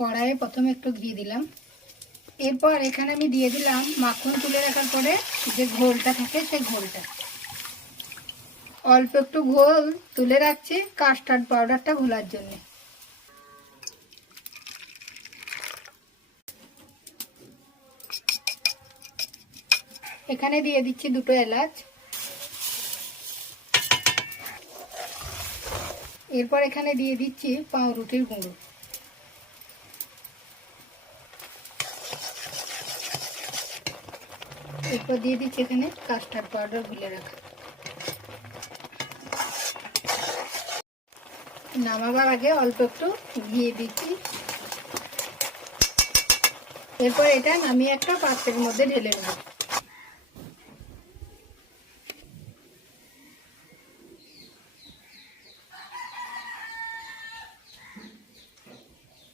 কড়াইয়ে প্রথমে একটু ঘি দিলাম, এরপর এখানে আমি দিয়ে দিলাম মাখন তুলে রাখার পরে যে ঘোলটা থাকে সেই ঘোলটা। অল্প একটু ঘোল তুলে রাখছি কাস্টার্ড পাউডারটা ঘোলার জন্য। এখানে দিয়ে দিচ্ছি 2টো এলাচ। এরপর এখানে দিয়ে দিচ্ছি পাউরুটির গুঁড়ো। এরপর দিয়ে দিচ্ছি এখানে কাস্টার্ড পাউডার গুলে রাখা। নামাবার আগে অল্প একটু ঘি দিচ্ছি। এরপর এটা নামিয়ে একটা পাত্রের মধ্যে ঢেলে নেব।